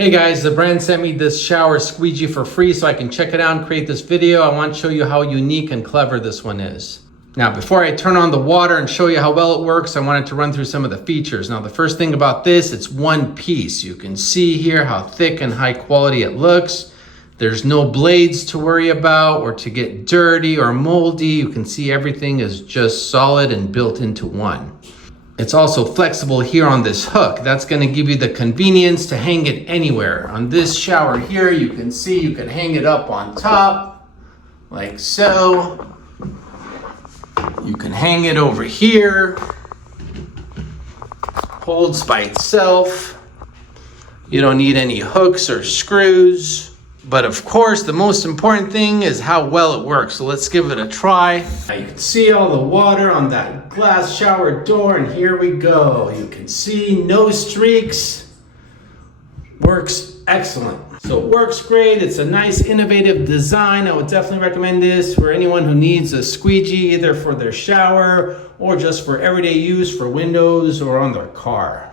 Hey guys, the brand sent me this shower squeegee for free so I can check it out and create this video. I want to show you how unique and clever this one is. Now, before I turn on the water and show you how well it works, I wanted to run through some of the features. Now, the first thing about this, it's one piece. You can see here how thick and high quality it looks. There's no blades to worry about or to get dirty or moldy. You can see everything is just solid and built into one. It's also flexible here on this hook. That's going to give you the convenience to hang it anywhere. On this shower here, you can see you can hang it up on top, like so. You can hang it over here. Holds by itself. You don't need any hooks or screws. But of course, the most important thing is how well it works. So let's give it a try. Now you can see all the water on that glass shower door, and here we go. You can see no streaks. Works excellent. So it works great. It's a nice innovative design. I would definitely recommend this for anyone who needs a squeegee, either for their shower or just for everyday use for windows or on their car.